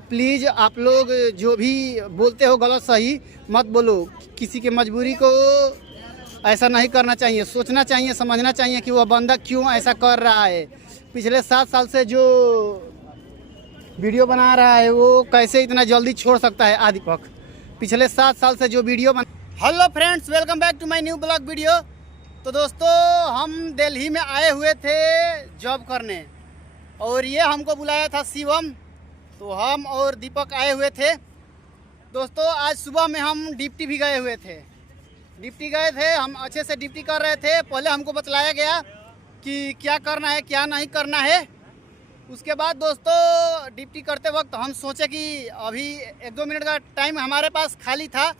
Please आप लोग जो भी बोलते हो गलत सही मत बोलो। किसी की मजबूरी को ऐसा नहीं करना चाहिए, सोचना चाहिए, समझना चाहिए कि वह बंदा क्यों ऐसा कर रहा है। पिछले 7 साल से जो वीडियो बना रहा है वो कैसे इतना जल्दी छोड़ सकता है आदिपक। पिछले 7 साल से जो video hello friends, welcome back to my new blog video. तो दोस्तों, हम दिल्ली में आए हुए थे जॉब करने और ये हमको बुलाया था शिवम। तो हम और दीपक आए हुए थे। दोस्तों, आज सुबह में हम डिप्टी भी गए हुए थे। डिप्टी गए थे, हम अच्छे से डिप्टी कर रहे थे। पहले हमको बतलाया गया कि क्या करना है क्या नहीं करना है। उसके बाद दोस्तों, डिप्टी करते वक्त हम सोचे कि अभी 1-2 मिनट का टाइम हमारे पास खाली था,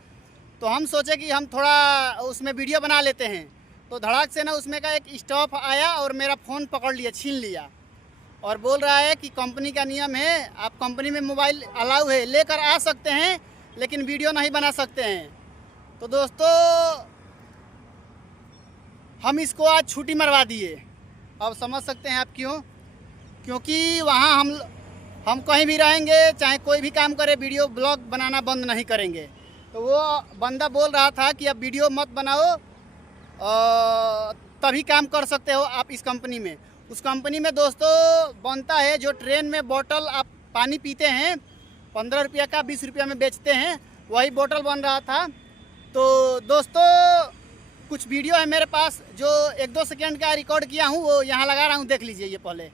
तो हम सोचे कि हम थोड़ा उसमें वीडियो बना लेते हैं। तो धड़ाक से ना उसमें का एक स्टाफ आया और मेरा फ़ोन पकड़ लिया, छीन लिया और बोल रहा है कि कंपनी का नियम है, आप कंपनी में मोबाइल अलाउ है, लेकर आ सकते हैं लेकिन वीडियो नहीं बना सकते हैं। तो दोस्तों, हम इसको आज छुट्टी मरवा दिए। अब समझ सकते हैं आप क्यों, क्योंकि वहाँ हम कहीं भी रहेंगे, चाहे कोई भी काम करे, वीडियो ब्लॉग बनाना बंद नहीं करेंगे। तो वो बंदा बोल रहा था कि अब वीडियो मत बनाओ, तभी काम कर सकते हो आप इस कंपनी में। उस कंपनी में दोस्तों बनता है जो ट्रेन में बोतल आप पानी पीते हैं 15 रुपया का 20 रुपया में बेचते हैं, वही बोतल बन रहा था। तो दोस्तों, कुछ वीडियो है मेरे पास जो 1-2 सेकेंड का रिकॉर्ड किया हूँ, वो यहाँ लगा रहा हूँ, देख लीजिए। ये पहले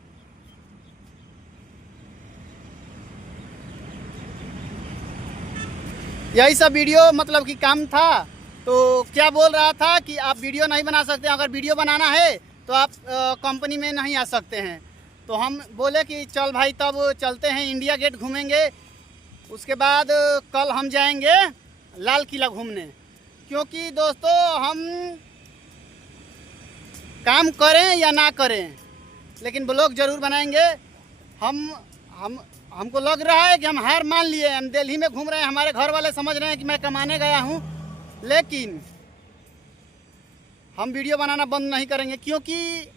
यही सब वीडियो मतलब कि काम था। तो क्या बोल रहा था कि आप वीडियो नहीं बना सकते, अगर वीडियो बनाना है तो आप कंपनी में नहीं आ सकते हैं। तो हम बोले कि चल भाई, तब चलते हैं, इंडिया गेट घूमेंगे। उसके बाद कल हम जाएंगे लाल किला घूमने, क्योंकि दोस्तों हम काम करें या ना करें लेकिन ब्लॉग ज़रूर बनाएंगे। हमको लग रहा है कि हम हार मान लिए। हम दिल्ली में घूम रहे हैं, हमारे घर वाले समझ रहे हैं कि मैं कमाने गया हूँ, लेकिन हम वीडियो बनाना बंद नहीं करेंगे। क्योंकि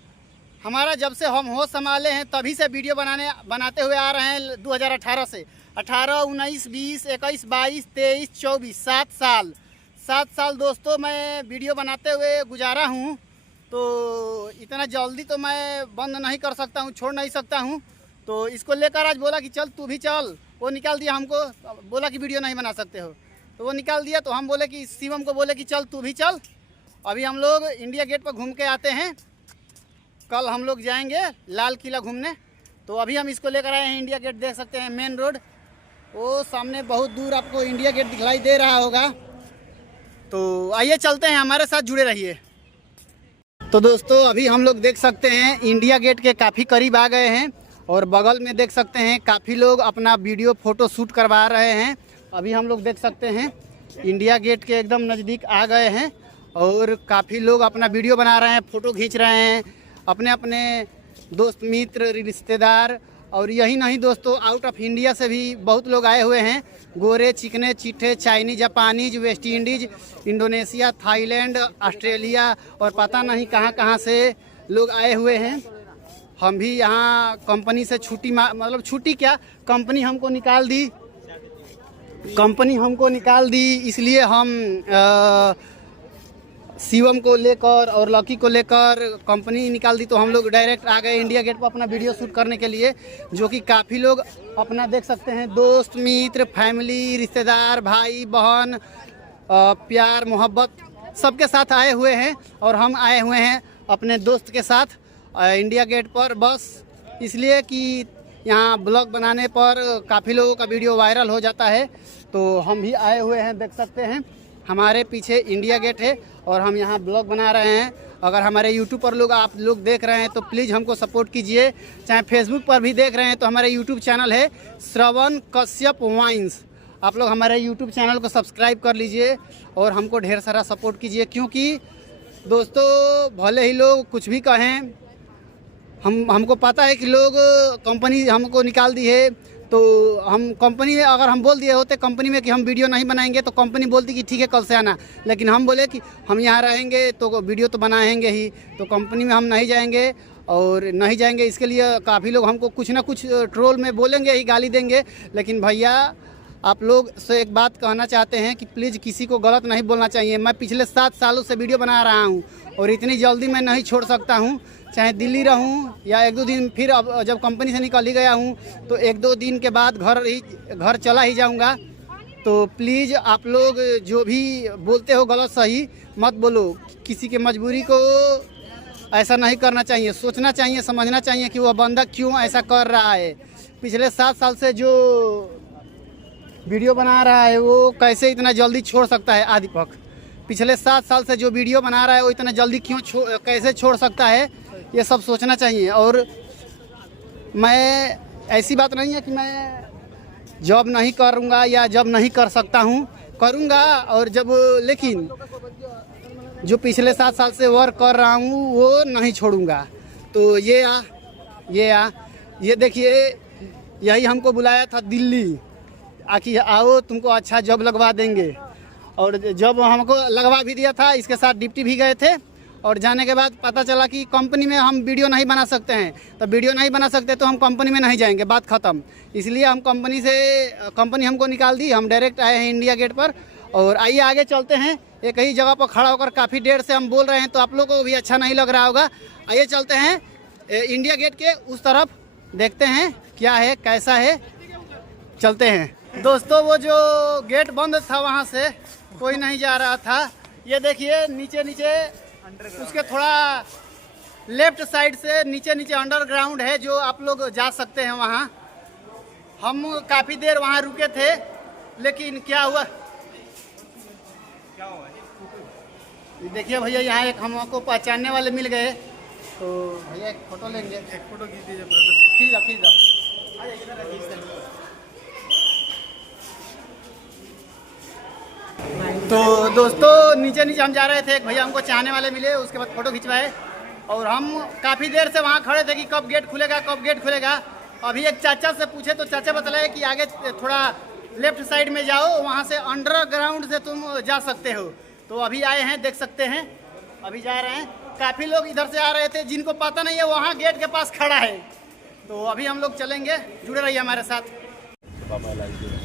हमारा जब से हम होश संभाले हैं तभी से वीडियो बनाते हुए आ रहे हैं। 2018 से 18, 19, 20, 21, 22, 23, 24, 7 साल दोस्तों मैं वीडियो बनाते हुए गुजारा हूँ। तो इतना जल्दी तो मैं बंद नहीं कर सकता हूँ, छोड़ नहीं सकता हूँ। तो इसको लेकर आज बोला कि चल तू भी चल। वो निकाल दिया हमको, बोला कि वीडियो नहीं बना सकते हो, तो वो निकाल दिया। तो हम बोले कि शिवम को बोले कि चल तू भी चल, अभी हम लोग इंडिया गेट पर घूम के आते हैं। कल हम लोग जाएंगे लाल किला घूमने। तो अभी हम इसको लेकर आए हैं इंडिया गेट, देख सकते हैं मेन रोड। वो सामने बहुत दूर आपको इंडिया गेट दिखलाई दे रहा होगा। तो आइए चलते हैं, हमारे साथ जुड़े रहिए। तो दोस्तों, अभी हम लोग देख सकते हैं इंडिया गेट के काफ़ी करीब आ गए हैं और बगल में देख सकते हैं काफ़ी लोग अपना वीडियो फ़ोटो शूट करवा रहे हैं। अभी हम लोग देख सकते हैं इंडिया गेट के एकदम नज़दीक आ गए हैं और काफ़ी लोग अपना वीडियो बना रहे हैं, फ़ोटो खींच रहे हैं, अपने अपने दोस्त मित्र रिश्तेदार। और यही नहीं दोस्तों, आउट ऑफ इंडिया से भी बहुत लोग आए हुए हैं। गोरे चिकने चिट्ठे, Chinese, Japanese, West Indies, Indonesia, Thailand, Australia और पता नहीं कहाँ कहाँ से लोग आए हुए हैं। हम भी यहाँ कंपनी से छुट्टी, मतलब छुट्टी क्या, कंपनी हमको निकाल दी, इसलिए हम शिवम को लेकर और लकी को लेकर कंपनी निकाल दी। तो हम लोग डायरेक्ट आ गए इंडिया गेट पर अपना वीडियो शूट करने के लिए, जो कि काफ़ी लोग अपना देख सकते हैं, दोस्त मित्र, फैमिली, रिश्तेदार, भाई बहन, प्यार मोहब्बत सबके साथ आए हुए हैं। और हम आए हुए हैं अपने दोस्त के साथ इंडिया गेट पर, बस इसलिए कि यहाँ ब्लॉग बनाने पर काफ़ी लोगों का वीडियो वायरल हो जाता है। तो हम भी आए हुए हैं, देख सकते हैं हमारे पीछे इंडिया गेट है और हम यहाँ ब्लॉग बना रहे हैं। अगर हमारे यूट्यूब पर आप लोग देख रहे हैं तो प्लीज़ हमको सपोर्ट कीजिए। चाहे फेसबुक पर भी देख रहे हैं तो हमारे यूट्यूब चैनल है श्रवण कश्यप वाइन्स, आप लोग हमारे यूट्यूब चैनल को सब्सक्राइब कर लीजिए और हमको ढेर सारा सपोर्ट कीजिए। क्योंकि दोस्तों, भले ही लोग कुछ भी कहें, हमको पता है कि लोग कंपनी हमको निकाल दी है। तो हम कंपनी में अगर हम बोल दिए होते कंपनी में कि हम वीडियो नहीं बनाएंगे तो कंपनी बोलती कि ठीक है कल से आना, लेकिन हम बोले कि हम यहाँ रहेंगे तो वीडियो तो बनाएंगे ही, तो कंपनी में हम नहीं जाएंगे। और नहीं जाएंगे। इसके लिए काफ़ी लोग हमको कुछ ना कुछ ट्रोल में बोलेंगे ही, गाली देंगे। लेकिन भैया आप लोग से एक बात कहना चाहते हैं कि प्लीज़ किसी को गलत नहीं बोलना चाहिए। मैं पिछले 7 सालों से वीडियो बना रहा हूं और इतनी जल्दी मैं नहीं छोड़ सकता हूं। चाहे दिल्ली रहूं या 1-2 दिन, फिर अब जब कंपनी से निकल ही गया हूं तो 1-2 दिन के बाद घर चला ही जाऊंगा। तो प्लीज़ आप लोग जो भी बोलते हो गलत सही मत बोलो। किसी की मजबूरी को ऐसा नहीं करना चाहिए, सोचना चाहिए, समझना चाहिए कि वह बंदा क्यों ऐसा कर रहा है। पिछले 7 साल से जो वीडियो बना रहा है वो कैसे इतना जल्दी छोड़ सकता है। आदिपक पिछले 7 साल से जो वीडियो बना रहा है वो इतना जल्दी क्यों कैसे छोड़ सकता है, ये सब सोचना चाहिए। और मैं ऐसी बात नहीं है कि मैं जॉब नहीं करूँगा या जॉब नहीं कर सकता हूँ, करूँगा। और जब लेकिन जो पिछले 7 साल से वर्क कर रहा हूँ वो नहीं छोड़ूंगा। तो ये देखिए, यही हमको बुलाया था दिल्ली, आखिर आओ तुमको अच्छा जॉब लगवा देंगे। और जॉब हमको लगवा भी दिया था, इसके साथ डिप्टी भी गए थे। और जाने के बाद पता चला कि कंपनी में हम वीडियो नहीं बना सकते हैं। तो वीडियो नहीं बना सकते तो हम कंपनी में नहीं जाएंगे, बात ख़त्म। इसलिए हम कंपनी हमको निकाल दी, हम डायरेक्ट आए हैं इंडिया गेट पर। और आइए आगे चलते हैं। एक ही जगह पर खड़ा होकर काफ़ी देर से हम बोल रहे हैं तो आप लोगों को भी अच्छा नहीं लग रहा होगा। आइए चलते हैं इंडिया गेट के उस तरफ, देखते हैं क्या है कैसा है, चलते हैं। दोस्तों वो जो गेट बंद था वहाँ से कोई नहीं जा रहा था। ये देखिए नीचे उसके थोड़ा लेफ्ट साइड से नीचे अंडरग्राउंड है जो आप लोग जा सकते हैं वहाँ। हम काफ़ी देर वहाँ रुके थे, लेकिन क्या हुआ देखिए भैया, यहाँ एक हमको पहचानने वाले मिल गए। तो भैया एक फ़ोटो लेंगे, एक फ़ोटो खींच दीजिए। खींच दो। तो दोस्तों नीचे हम जा रहे थे, एक भैया हमको चाहने वाले मिले, उसके बाद फ़ोटो खिंचवाए। और हम काफ़ी देर से वहाँ खड़े थे कि कब गेट खुलेगा। अभी एक चाचा से पूछे तो चाचा बताए कि आगे थोड़ा लेफ्ट साइड में जाओ, वहाँ से अंडरग्राउंड से तुम जा सकते हो। तो अभी आए हैं, देख सकते हैं, अभी जा रहे हैं। काफ़ी लोग इधर से आ रहे थे जिनको पता नहीं है वहाँ गेट के पास खड़ा है। तो अभी हम लोग चलेंगे, जुड़े रहिए हमारे साथ।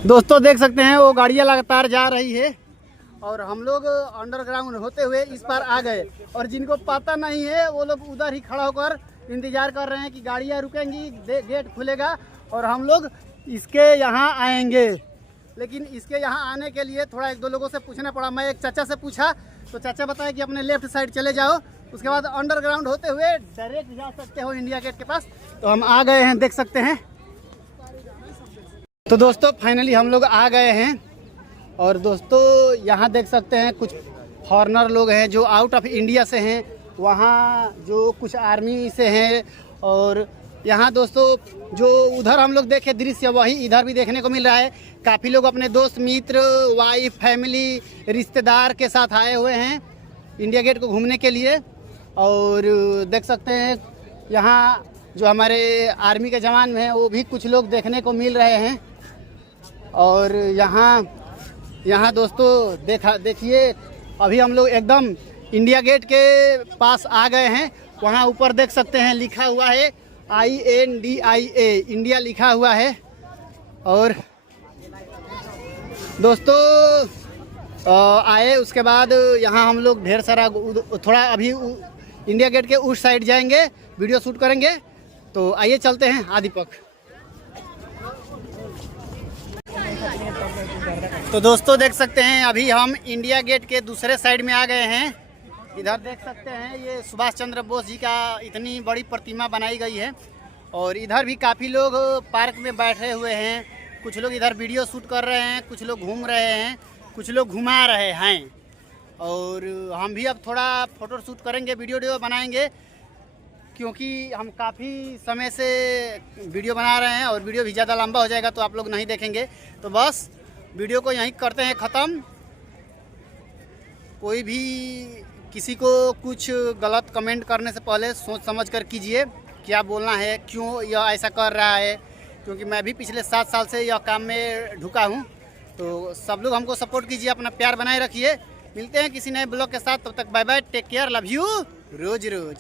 दोस्तों देख सकते हैं वो गाड़ियाँ लगातार जा रही है और हम लोग अंडरग्राउंड होते हुए इस पार आ गए। और जिनको पता नहीं है वो लोग उधर ही खड़ा होकर इंतज़ार कर रहे हैं कि गाड़ियाँ रुकेंगी, गेट खुलेगा और हम लोग इसके यहाँ आएंगे। लेकिन इसके यहाँ आने के लिए थोड़ा 1-2 लोगों से पूछना पड़ा। मैं एक चाचा से पूछा तो चाचा बताया कि अपने लेफ्ट साइड चले जाओ, उसके बाद अंडरग्राउंड होते हुए डायरेक्ट जा सकते हो इंडिया गेट के पास। तो हम आ गए हैं, देख सकते हैं। तो दोस्तों फाइनली हम लोग आ गए हैं। और दोस्तों यहाँ देख सकते हैं कुछ फॉरेनर लोग हैं जो आउट ऑफ इंडिया से हैं, वहाँ जो कुछ आर्मी से हैं। और यहाँ दोस्तों जो उधर हम लोग देखे दृश्य वही इधर भी देखने को मिल रहा है। काफ़ी लोग अपने दोस्त मित्र, वाइफ, फैमिली, रिश्तेदार के साथ आए हुए हैं इंडिया गेट को घूमने के लिए। और देख सकते हैं यहाँ जो हमारे आर्मी के जवान हैं वो भी कुछ लोग देखने को मिल रहे हैं। और यहाँ दोस्तों देखिए अभी हम लोग एकदम इंडिया गेट के पास आ गए हैं। वहाँ ऊपर देख सकते हैं लिखा हुआ है INDIA, इंडिया लिखा हुआ है। और दोस्तों आए उसके बाद यहाँ हम लोग ढेर सारा थोड़ा अभी इंडिया गेट के उस साइड जाएंगे, वीडियो शूट करेंगे। तो आइए चलते हैं आदिपक। तो दोस्तों देख सकते हैं अभी हम इंडिया गेट के दूसरे साइड में आ गए हैं। इधर देख सकते हैं ये सुभाष चंद्र बोस जी का इतनी बड़ी प्रतिमा बनाई गई है। और इधर भी काफ़ी लोग पार्क में बैठे हुए हैं, कुछ लोग इधर वीडियो शूट कर रहे हैं, कुछ लोग घूम रहे हैं, कुछ लोग घुमा रहे हैं। और हम भी अब थोड़ा फ़ोटो शूट करेंगे, वीडियो बनाएंगे, क्योंकि हम काफ़ी समय से वीडियो बना रहे हैं और वीडियो भी ज़्यादा लंबा हो जाएगा तो आप लोग नहीं देखेंगे। तो बस वीडियो को यहीं करते हैं ख़त्म। कोई भी किसी को कुछ गलत कमेंट करने से पहले सोच समझ कर कीजिए क्या बोलना है, क्यों यह ऐसा कर रहा है, क्योंकि मैं भी पिछले 7 साल से यह काम में ढुका हूँ। तो सब लोग हमको सपोर्ट कीजिए, अपना प्यार बनाए रखिए। मिलते हैं किसी नए ब्लॉग के साथ, तब तक bye bye, take care, love you, रोज रोज।